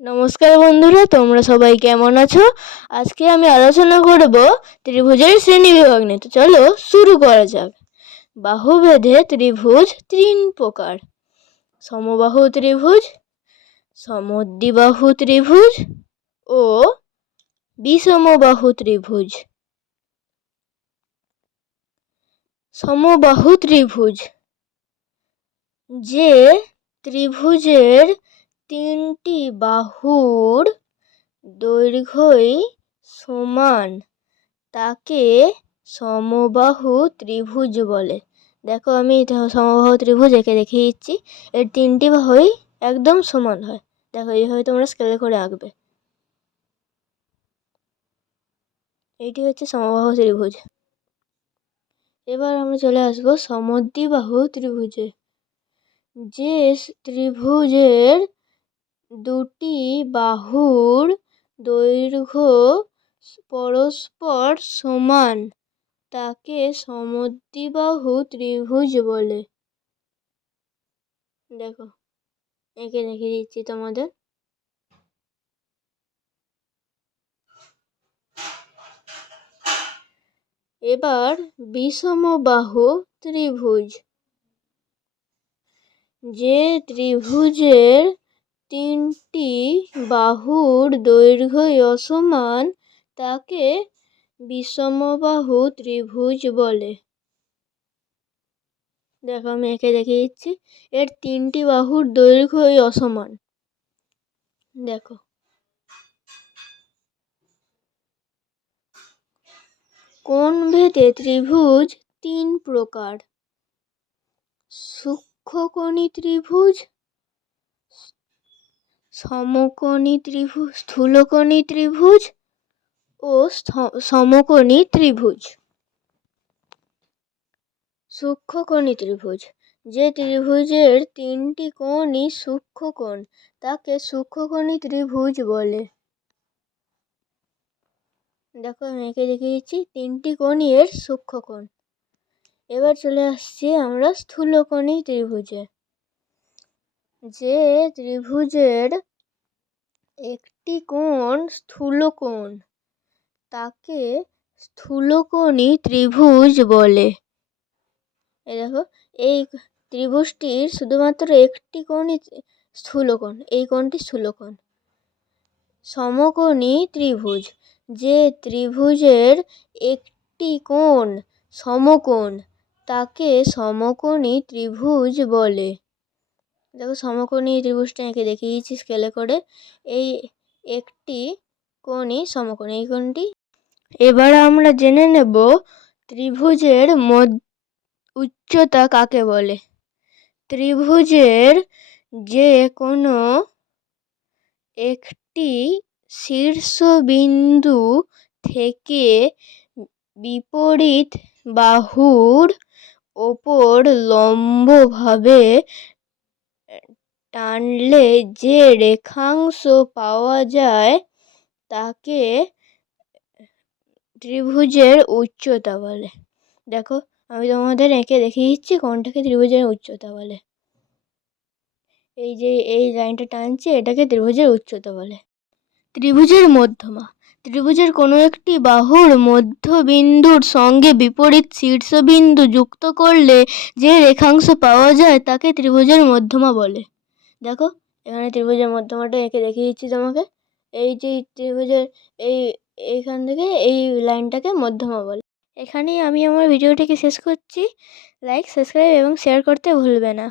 নমস্কার বন্ধুরা, তোমরা সবাই কেমন আছো? আজকে আমি আলোচনা করব ত্রিভুজের শ্রেণি বিভাগ নিয়ে। তো চলো শুরু করা যাক। বাহুভেদে ত্রিভুজ তিন প্রকার। সমবাহু ত্রিভুজ, সমদ্বিবাহু ত্রিভুজ ও বিষমবাহু ত্রিভুজ। সমবাহু ত্রিভুজ, যে ত্রিভুজের তিনটি বাহুর দৈর্ঘ্যই সমান। তাকে সমবাহু ত্রিভুজ বলে। দেখো আমি সমবাহু ত্রিভুজ একে দেখিয়ে দিচ্ছি। এর তিনটি বাহুই একদম সমান হয়। দেখো এইভাবে তোমরা স্কেলে করে আঁকবে। এইটি হচ্ছে সমবাহু ত্রিভুজ। এবার আমরা চলে আসব সমদ্বিবাহু ত্রিভুজে। যে ত্রিভুজের দুটি বাহুর দৈর্ঘ্য পরস্পর সমান। তাকে সমদ্বিবাহু ত্রিভুজ বলে। দেখো, এঁকে দেখিয়ে দিচ্ছি তোমাদের। এবার বিষমবাহু ত্রিভুজ। যে ত্রিভুজের তিনটি বাহুর দৈর্ঘ্যই অসমান, তাকে বিষমবাহু ত্রিভুজ বলে। দেখো, আমি এঁকে দেখিয়ে দিচ্ছি। এর তিনটি বাহুর দৈর্ঘ্যই অসমান। দেখো। কোন ভেদে ত্রিভুজ তিন প্রকার? সূক্ষ্মকোণী ত্রিভুজ সমকোণী ত্রিভুজ, স্থূলকোণী ত্রিভুজ ও সমকোণী ত্রিভুজ। সূক্ষ্মকোণী ত্রিভুজ, যে ত্রিভুজের তিনটি কোণই সূক্ষ্মকোণ, তাকে সূক্ষ্মকোণী ত্রিভুজ বলে। দেখো, আমি এঁকে দেখিয়ে দিচ্ছি, তিনটি কোণই এর সূক্ষ্মকোণ। এবার চলে আসছি আমরা স্থূলকোণী ত্রিভুজে। যে ত্রিভুজের একটি কোণ স্থূল কোণ, তাকে স্থূলকোণী ত্রিভুজ বলে। এই দেখো, এই ত্রিভুজটির শুধুমাত্র একটি কোণই স্থূল কোণ, এই কোণটি স্থূল কোণ। সমকোণী ত্রিভুজ, যে ত্রিভুজের একটি কোণ সমকোণ, তাকে সমকোণী ত্রিভুজ বলে। দেখো সমকোণী ত্রিভুজটা এঁকে দেখিয়েছি স্কেলে করে, এই একটি কোণই সমকোণ। এই কোণটি এবার আমরা জেনে নেব ত্রিভুজের উচ্চতা কাকে বলে? ত্রিভুজের যে কোনো একটি শীর্ষবিন্দু থেকে বিপরীত বাহুর ওপর লম্বভাবে টানলে যে রেখাংশ পাওয়া যায়, তাকে ত্রিভুজের উচ্চতা বলে। দেখো, আমি তোমাদের এঁকে দেখিয়ে দিচ্ছি কোনটাকে ত্রিভুজের উচ্চতা বলে। এই যে এই লাইনটা টানছে, এটাকে ত্রিভুজের উচ্চতা বলে। ত্রিভুজের মধ্যমা। ত্রিভুজের কোনো একটি বাহুর মধ্যবিন্দুর সঙ্গে বিপরীত শীর্ষবিন্দু যুক্ত করলে যে রেখাংশ পাওয়া যায়, তাকে ত্রিভুজের মধ্যমা বলে। দেখো, এখানে ত্রিভুজের মধ্যমাটা এঁকে দেখিয়ে দিচ্ছি তোমাকে। এই যে ত্রিভুজের এই, এইখান থেকে এই লাইনটাকে মধ্যমা বলে। এখানেই আমি আমার ভিডিওটিকে শেষ করছি। লাইক, সাবস্ক্রাইব এবং শেয়ার করতে ভুলবে না।